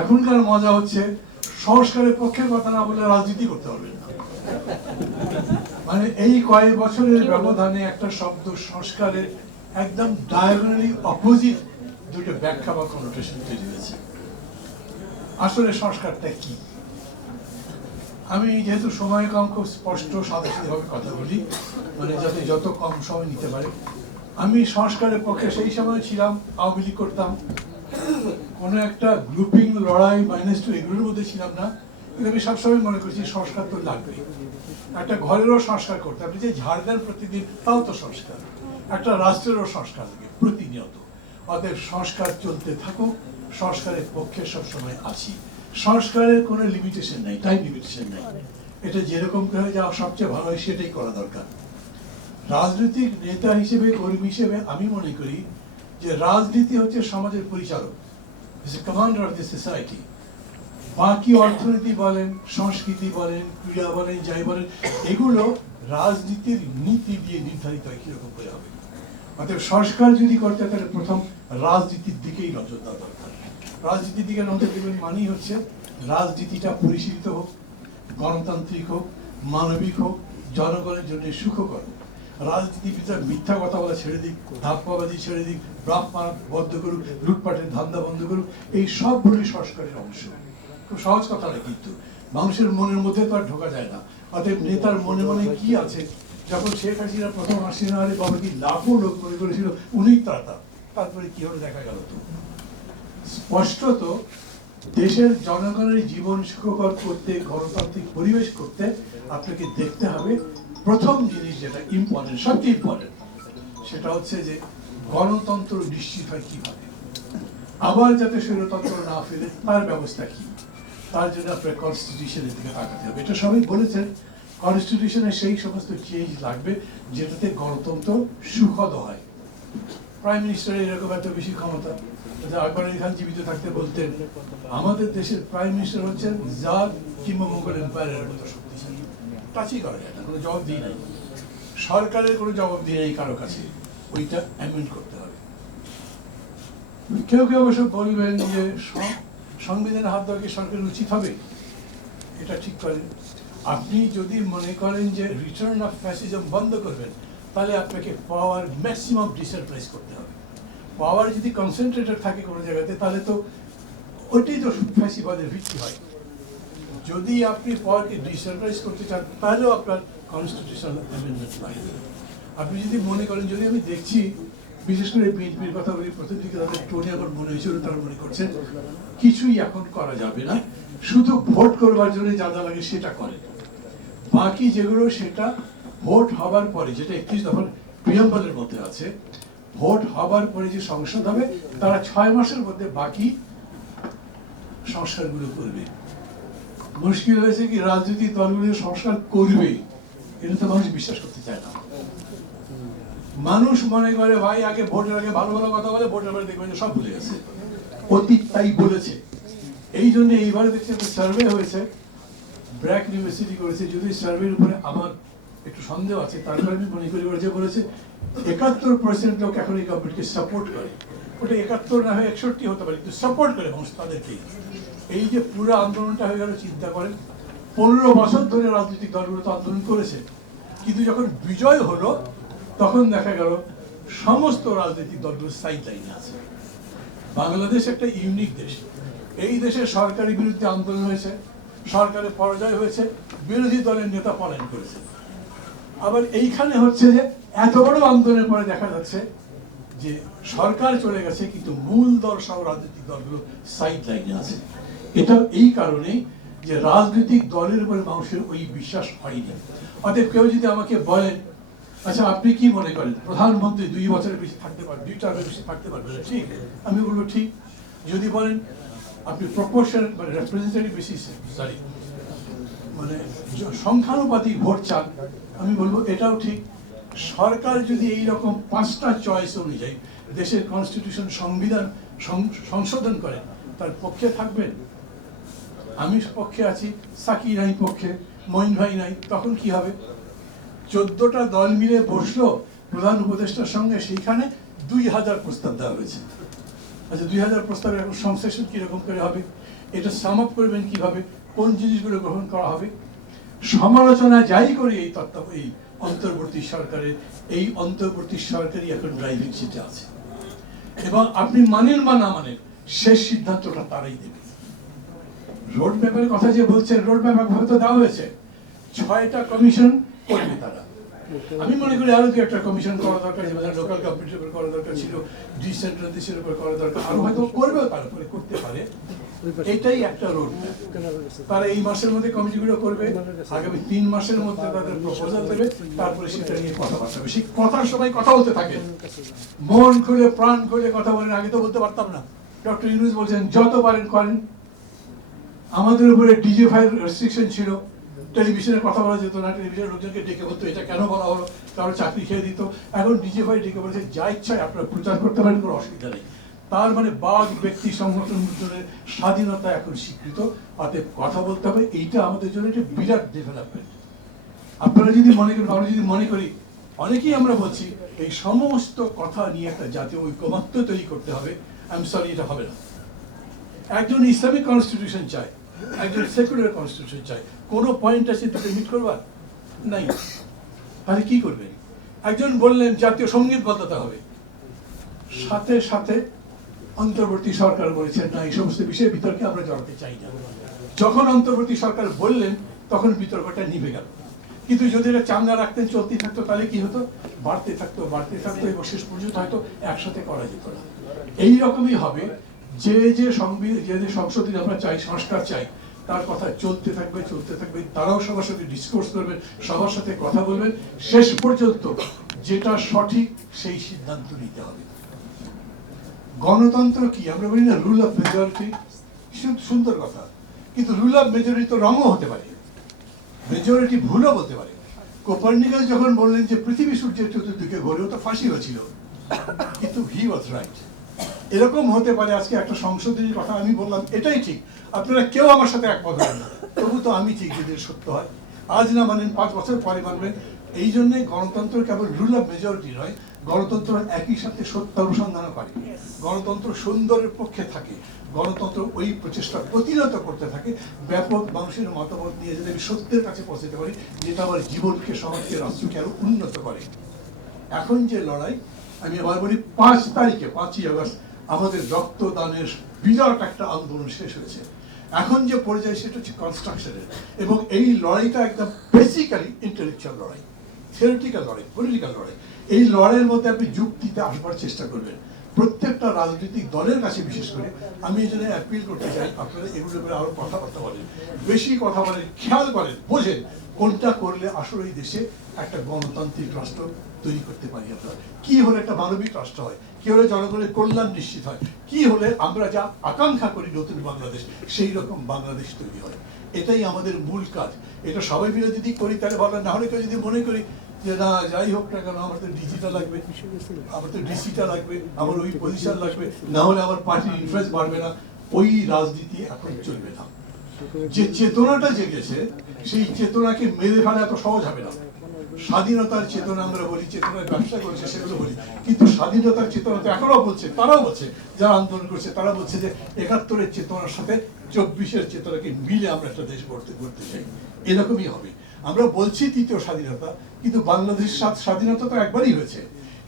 এখনকার মজা হচ্ছে সংস্কারের পক্ষে কথা না বলে রাজনীতি করতে পারবেন না। মানে এই কয়েক বছরের ব্যবধানে একটা শব্দ সংস্কারের একদম ডায়াগোনালি অপোজিট দুটো ব্যাখ্যা বা কনোটেশন তৈরি হয়েছে। আসলে সংস্কারটা কি? আমি যেহেতু সময় কম, খুব স্পষ্ট সাদাসিধেভাবে কথা বলি, মানে যাতে যত কম সময় নিতে পারে। আমি সংস্কারের পক্ষে সেই সময় ছিলাম, আওয়ামী লীগ করতাম, কোনো একটা গ্রুপিং লড়াই -2 এগুলোর মধ্যে ছিলাম না। কিন্তু আমি সবসময় মনে করছি সংস্কার তো লাগবেই। একটা ঘরেরও সংস্কার করতে, আপনি যে ঝাড় দেন প্রতিদিন, তাও তো সংস্কার। একটা রাষ্ট্রেরও সংস্কার লাগে প্রতিনিয়ত। অতএব সংস্কার চলতে থাকুক, সংস্কারের পক্ষে সবসময় আছি। সংস্কারের কোনো লিমিটেশন নাই, টাইম লিমিটেশন নাই। এটা যেরকম করে যাওয়া সবচেয়ে ভালো হয় সেটাই করা দরকার। রাজনৈতিক নেতা হিসেবে, কর্মী হিসেবে আমি মনে করি যে রাজনীতি হচ্ছে সমাজের পরিচালক, কমান্ডার অফ দি সোসাইটি। বাকি অর্থনীতি বলেন, সংস্কৃতি বলেন, ক্রীড়া বলেন, যাই বলেন, এগুলো রাজনীতির নীতি দিয়ে নির্ধারিত হয় কিরকম করে হবে। অতএব সংস্কার যদি করতে তাহলে প্রথম রাজনীতির দিকেই নজর দেওয়া দরকার। রাজনীতির দিকে নজর দেবেন মানেই হচ্ছে রাজনীতিটা পরিশীলিত হোক, গণতান্ত্রিক হোক, মানবিক হোক, জনগণের জন্য সুখকর। রাজনীতিবিদরা মিথ্যা কথা বলা ছেড়ে দিক, ধাপ্পাবাজি ছেড়ে দিক, ব্রাহ্মণ বন্ধ করুক, লুটপাটের ধান্দা বন্ধ করুক। এই সবগুলোই সংস্কারের অংশ। খুব সহজ কথা না, কিন্তু মানুষের মনের মধ্যে তো আর ঢোকা যায় না। অতএব নেতার মনে মনে কি আছে, যখন শেখ হাসিনা প্রথম আসেন, আরে বাবা কি লাখো লোক মনে করেছিল উনি ত্রাতা, তারপরে কি হলো দেখা গেল। তো স্পষ্টত দেশের জনগণের জীবন সুখকর করতে, গণতান্ত্রিক পরিবেশ করতে আপনাকে দেখতে হবে প্রথম জিনিস যেটা ইম্পর্টেন্ট, সবচেয়ে ইম্পর্টেন্ট, সেটা হচ্ছে যে গণতন্ত্র নিশ্চিত হয় কিভাবে, আবার যাতে স্বৈরতন্ত্র না ফেলে তার ব্যবস্থা কি। তার জন্য আপনার কনস্টিটিউশনের দিকে তাকাতে হবে। এটা সবাই বলেছেন, কনস্টিটিউশনে সেই সমস্ত চেঞ্জ লাগবে যেটাতে গণতন্ত্র সুখদ হয়। প্রাইম মিনিস্টারের এরকম এত বেশি ক্ষমতা। আকবর আলী খান জীবিত থাকতে বলতেন, আমাদের দেশের প্রাইম মিনিস্টার হচ্ছেন জার কিংবা মোগল এম্পায়ারের মতো শক্তিশালী। টাচই করা যায় না, কোনো জবাবদিহি নাই, সরকারের কোনো জবাবদিহি নেই কারো কাছে। ওইটা অ্যামেন্ড করতে হবে। কেউ কেউ অবশ্য বলবেন যে সংবিধানের হাত দেওয়া কি সরকারের উচিত হবে, এটা ঠিক করেন। আপনি যদি মনে করেন যে রিটার্ন অফ ফ্যাসিজম বন্ধ করবেন, তাহলে আপনাকে পাওয়ার ম্যাক্সিমাম ডিসেন্ট্রালাইজ করতে হবে। পাওয়ার যদি কনসেন্ট্রেটেড থাকে কোনো জায়গাতে, তাহলে তো ওইটাই তো ফ্যাসিবাদের ভিত্তি হয়। যদি আপনি পাওয়ারকে ডিসেন্ট্রালাইজ করতে চান, তাহলেও আপনার কনস্টিটিউশনাল অ্যামেন্ডমেন্ট লাগবে। আপনি যদি মনে করেন, যদি আমি দেখছি বিশেষ করে বিএনপির কথা বলি, প্রথম দিকে তাদের টোনে আমার মনে হয়েছিল তারা মনে করছেন কিছুই এখন করা যাবে না, শুধু ভোট করবার জন্য যা যা লাগে সেটা করে, বাকি যেগুলো সেটা ভোট হবার পরে, যেটা 31 দফার প্রিয়াম্বলের মধ্যে আছে, ভোট হবার পরে যে সংসদ হবে তারা 6 মাসের মধ্যে বাকি সংস্কারগুলো করবে। মুশকিল হয়েছে কি, রাজনৈতিক দলগুলো সংস্কার করবে এটা তো মানুষ বিশ্বাস করতে চায় না। মানুষ মনে করে ভাই আগে ভোটের আগে ভালো ভালো কথা বলে, ভোটের পরে দেখবেন সব ভুলে গেছে, অতীত তাই বলেছে। এই জন্য এইবারে দেখছি একটা সার্ভে হয়েছে, ব্র্যাক ইউনিভার্সিটি করেছে। যদি সার্ভের উপরে আমার একটু সন্দেহ আছে, তারপরে আমি মনে করি যে বলেছে 71% লোক এখন এই গভর্নমেন্টকে সাপোর্ট করে। ওটা 71 না হয়ে 61 হতে পারে, কিন্তু সাপোর্ট করে মানুষ তাদেরকেই। এই যে পুরো আন্দোলনটা হয়ে গেল, চিন্তা করেন 15 বছর ধরে রাজনৈতিক দলগুলো তো আন্দোলন করেছে, কিন্তু যখন বিজয় হলো তখন দেখা গেল সমস্ত রাজনৈতিক দলগুলো সাইড লাইনে আছে। বাংলাদেশ একটা ইউনিক দেশ। এই দেশে সরকারের বিরুদ্ধে আন্দোলন হয়েছে, সরকারের পরাজয় হয়েছে, বিরোধী দলের নেতা পলায়ন করেছে। আবার এইখানে হচ্ছে যে এত বড় আন্দোলনের পরে দেখা যাচ্ছে যে সরকার চলে গেছে, কিন্তু মূল দল সহ রাজনৈতিক দলগুলো সাইড লাইনে আছে। এটা এই কারণেই যে রাজনৈতিক দলের উপরে মানুষের ওই বিশ্বাস হয়নি। অতএব কেউ যদি আমাকে বলেন, আচ্ছা আপনি কি মনে করেন প্রধানমন্ত্রী 2 বছরের বেশি থাকতে পারবে, 2 টার্মের বেশি থাকতে পারবে, ঠিক? আমি বলবো ঠিক। যদি বলেন আপনি প্রপোর্শন মানে রেপ্রেজেন্টেটিভ বেসিসে, সরি মানে সংখ্যানুপাতিক ভোট চান, আমি বলবো এটাও ঠিক। সরকার যদি এই রকম 5টা চয়েস অনুযায়ী দেশের কনস্টিটিউশন, সংবিধান সংশোধন করেন, তার পক্ষে থাকবেন? আমি পক্ষে আছি, সাকি নাই পক্ষে, মঈন ভাই নাই, তখন কি হবে? 14টা দল মিলে বসলো প্রধান উপদেষ্টার সঙ্গে, সেইখানে 2000 প্রস্তাব দেওয়া হয়েছে। আচ্ছা 2000 প্রস্তাবের এখন সংশ্লেষণ কিরকম করে হবে? এটা সাম আপ করবেন কিভাবে, কোন জিনিসগুলো গ্রহণ করা হবে। সমালোচনা যাই করি এই অন্তর্বর্তী সরকারই এখন ড্রাইভিং সিটে আছে, এবং আপনি মানেন বা না মানেন শেষ সিদ্ধান্তটা তারাই দেবে। রোড ম্যাপের কথা যে বলছেন, রোড ম্যাপ হয়তো দেওয়া হয়েছে, 6টা কমিশন করবে তারা। আমি মনে করি আরো কি একটা কমিশন করা দরকার, যেমন লোকাল গভর্নমেন্টের উপর করা দরকার ছিল, ডিসেন্ট্রালাইজেশনের উপর করা দরকার, আরো হয়তো করবেও, তারপরে করতে পারে। এটাই একটা রোড ম্যাপ। তারা এই মাসের মধ্যে কমিটিগুলো করবে, আগামী 3 মাসের মধ্যে তাদের প্রপোজাল দেবে, তারপরে সেটা নিয়ে কথাবার্তা হবে। সেই কথার সময় কথা বলতে থাকে, মন খুলে প্রাণ খুলে কথা বলেন। আগে তো বলতে পারতাম না। ডক্টর ইউনূস বলছেন যত পারেন করেন। আমাদের উপরে ডিজিফাই রেস্ট্রিকশন ছিল, টেলিভিশনে কথা বলা যেত না, টেলিভিশনের লোকজনকে ডেকে বলতো এটা কেন বলা হলো, কারো চাকরি খেয়ে দিত। এখন ডিজিফাই ডেকে বলেছে যা ইচ্ছায় আপনারা প্রচার করতে পারেন, কোনো অসুবিধা নেই। তার মানে বাক ব্যক্তি সংগঠনের স্বাধীনতা এখন স্বীকৃত, তাতে কথা বলতে হবে। এইটা আমাদের জন্য একটা বিরাট ডেভেলপমেন্ট। আপনারা যদি মনে করেন, আমরা যদি মনে করি, অনেকেই আমরা বলছি এই সমস্ত কথা নিয়ে একটা জাতীয় ঐকমত্য তৈরি করতে হবে, আই এম সরি, এটা হবে না। একজন ইসলামিক কনস্টিটিউশন চায়, একজন সেকুলার কনস্টিটিউশন চায়, কোনো পয়েন্ট আছে তাকে মিট করবার নাই। তাহলে কি করবেন? একজন বললেন জাতীয় সঙ্গীত বদলাতে হবে, সাথে সাথে অন্তর্বর্তী সরকার বলেছেন না, এই সমস্ত বিষয়ে বিতর্কে আমরা জড়াতে চাই না। যখন অন্তর্বর্তী সরকার বললেন তখন বিতর্কটা নিভে গেল। কিন্তু যদি এটা চাঙ্গা রাখতেন, চলতেই থাকতো, তাহলে কি হতো? বাড়তে থাকতো এবং শেষ পর্যন্ত হয়তো একসাথে করা যেত না। এইরকমই হবে, যে সংসদে আমরা চাই, সংস্কার চাই, তার কথা চলতে থাকবে। তারাও সবার সাথে ডিসকোর্স করবেন, সবার সাথে কথা বলবেন, শেষ পর্যন্ত যেটা সঠিক সেই সিদ্ধান্ত নিতে হবে। গণতন্ত্র কি? আমরা বলি না রুল অফ মেজরিটি, সুন্দর কথা, কিন্তু রুল অফ মেজরিটি তো রঙও হতে পারে, মেজরিটি ভুলও বলতে পারে। কোপার্নিকাস যখন বললেন যে পৃথিবী সূর্যের চতুর্দিকে ঘোরে, ও তো ফাঁসি হয়েছিল, কিন্তু হি ওয়াজ রাইট। এরকম হতে পারে। আজকে একটা সংশোধনীর কথা আমি বললাম, এটাই ঠিক, আপনারা কেউ আমার সাথে একমত হবেন না, তবু তো আমি ঠিক যদি সত্য হয়। আজ না মানেন 5 বছর পরে মানবেন। এই জন্যে গণতন্ত্র কেবল রুল অফ মেজরিটি নয়, গণতন্ত্র একই সাথে সত্য অনুসন্ধান করে, গণতন্ত্র সুন্দরের পক্ষে থাকে, গণতন্ত্র ওই প্রচেষ্টা প্রতিহত করতে থাকে, ব্যাপক মানুষের মতামত নিয়ে যদি আমি সত্যের কাছে পৌঁছতে পারি, যেটা আমার জীবনকে, সমাজকে, রাষ্ট্রকে আরো উন্নত করে। এখন যে লড়াই, আমি আবার বলি 5 তারিখে 5ই আগস্ট আমাদের রক্তদানের বিরাট একটা আন্দোলন শেষ হয়েছে। এখন যে পর্যায়ে সেটা হচ্ছে কনস্ট্রাকশনের, এবং এই লড়াইটা একদম বেসিক্যালি ইন্টেলেকচুয়াল লড়াই, থিওরিটিক্যাল লড়াই, পলিটিক্যাল লড়াই। এই লড়াইয়ের মধ্যে আপনি যুক্তিতে আসবার চেষ্টা করবেন প্রত্যেকটা রাজনৈতিক দলের কাছে। বিশেষ করে আমি এই জন্য অ্যাপিল করতে চাই, আপনারা এগুলোর উপরে আরো কথাবার্তা বলেন, বেশি কথা বলেন, খেয়াল করেন, বোঝেন কোনটা করলে আসলে এই দেশে একটা গণতান্ত্রিক রাষ্ট্র তৈরি করতে পারি আমরা, কি হলে একটা মানবিক রাষ্ট্র হয়, কি হলে জনগণের কল্যাণ নিশ্চিত হয়, কি হলে আমরা যা আকাঙ্ক্ষা করি নতুন বাংলাদেশ, সেই রকম বাংলাদেশ তৈরি হয়। এটাই আমাদের মূল কাজ। এটা সবাই মিলে যদি করি তাহলে ভালো, না হলে কেউ যদি মনে করি যে না যাই হোক না কেন আমার তো ডিজিটা লাগবে, আমার তো ডিসিটা লাগবে, আমার ওই পজিশন লাগবে, না হলে আমার পার্টির ইনফ্লুয়েন্স বাড়বে না, ওই রাজনীতি এখন চলবে না। যে চেতনাটা জেগেছে সেই চেতনাকে মেরে ফেলা এত সহজ হবে না। স্বাধীনতার চেতনা আমরা বলি, চেতনার ব্যবসা করেছে সেগুলো বলি, কিন্তু স্বাধীনতার চেতনা তো এখনো বলছে, তারাও বলছে, যারা আন্দোলন করছে তারা বলছে যে 71-এর চেতনার সাথে 24-এর চেতনাকে মিলে আমরা একটা দেশ গড়তে চাই। এরকমই হবে। আমরা বলছি তৃতীয় স্বাধীনতা, কিন্তু বাংলাদেশের স্বাধীনতা তো একবারই হয়েছে।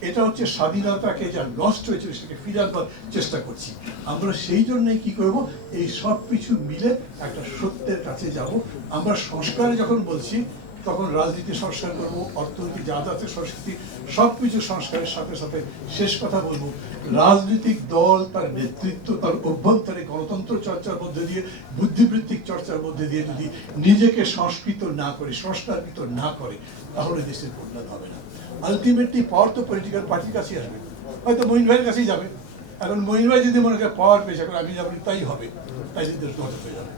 এটা হচ্ছে স্বাধীনতাকে যা নষ্ট হয়েছিল সেটাকে ফিরে আনবার চেষ্টা করছি আমরা। সেই জন্যই কি করব, এই সব কিছু মিলে একটা সত্যের কাছে যাব। আমরা সংস্কার যখন বলছি তখন রাজনীতি সংস্কার করবো, অর্থনীতি, যাতায়াতের সংস্কৃতি, সবকিছু সংস্কারের সাথে সাথে শেষ কথা বলবো, রাজনৈতিক দল তার নেতৃত্ব তার অভ্যন্তরে গণতন্ত্র চর্চার মধ্যে দিয়ে, বুদ্ধিবৃত্তিক চর্চার মধ্যে দিয়ে যদি নিজেকে সংস্কৃত না করে, সংস্কারকৃত না করে, তাহলে দেশের কল্যাণ হবে না। আলটিমেটলি পাওয়ার তো পলিটিক্যাল পার্টির কাছেই আসবে, হয়তো মঈন ভাইয়ের কাছেই যাবে। এখন মঈন ভাই যদি মনে করে পাওয়ার পেয়েছে, এখন আমি যাবো, তাই হবে, তাই দেশ গঠন হয়ে যাবে।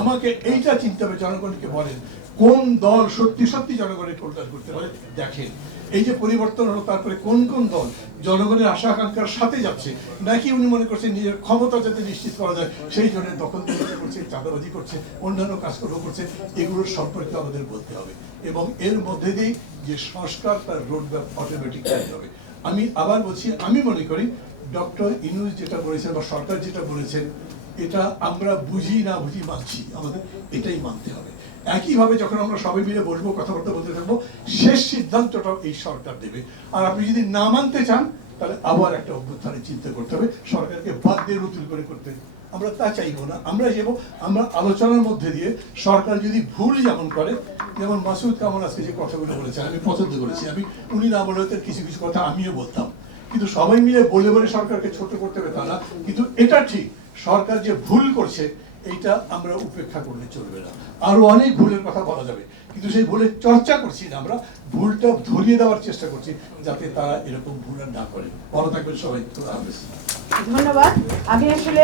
আমাকে এইটা চিন্তা হবে, জনগণকে বলেন কোন দল সত্যি সত্যি জনগণের কল্যাণ করতে পারে। দেখেন এই যে পরিবর্তন হলো, তারপরে কোন কোন দল জনগণের আশা আকাঙ্ক্ষার সাথে যাচ্ছে, নাকি উনি মনে করছেন নিজের ক্ষমতা যাতে নিশ্চিত করা যায় সেই জন্য দখল করছে, চাঁদাবাজি করছে, অন্যান্য কাজকর্ম করছে, এগুলোর সম্পর্কে আমাদের বলতে হবে। এবং এর মধ্যে দিয়ে যে সংস্কার, তার রোড ম্যাপ অটোমেটিক তৈরি হবে। আমি আবার বলছি, আমি মনে করি ডক্টর ইউনূস যেটা বলেছেন বা সরকার যেটা বলেছেন, এটা আমরা বুঝি না বুঝি মানছি, আমাদের এটাই মানতে হবে। একইভাবে যখন আমরা সবাই মিলে বসবো, কথাবার্তা বলতে থাকবো, শেষ সিদ্ধান্তটাও এই সরকার দেবে। আর আপনি যদি না মানতে চান তাহলে আবার একটা অভ্যুত্থানের চিন্তা করতে হবে, সরকারকে বাদ দিয়ে নতুন করে করতে। আমরা তা চাইবো না। আমরা যাবো, আমরা আলোচনার মধ্যে দিয়ে সরকার যদি ভুল যেমন করে, যেমন মাসুদ কামাল আজকে যে কথাগুলো বলেছেন আমি পছন্দ করেছি। উনি না বলে হয়তো কিছু কিছু কথা আমিও বলতাম, কিন্তু সবাই মিলে বলে বলে সরকারকে ছোট করতে হবে তা না। কিন্তু এটা ঠিক, সরকার যে ভুল করছে এইটা আমরা উপেক্ষা করলে চলবে না। আরো অনেক ভুলের কথা বলা যাবে, কিন্তু সেই ভুলের চর্চা করছি না, আমরা ভুলটা ধরিয়ে দেওয়ার চেষ্টা করছি যাতে তারা এরকম ভুল আর না করে। ভালো থাকবেন সবাই। ধন্যবাদ। আমি আসলে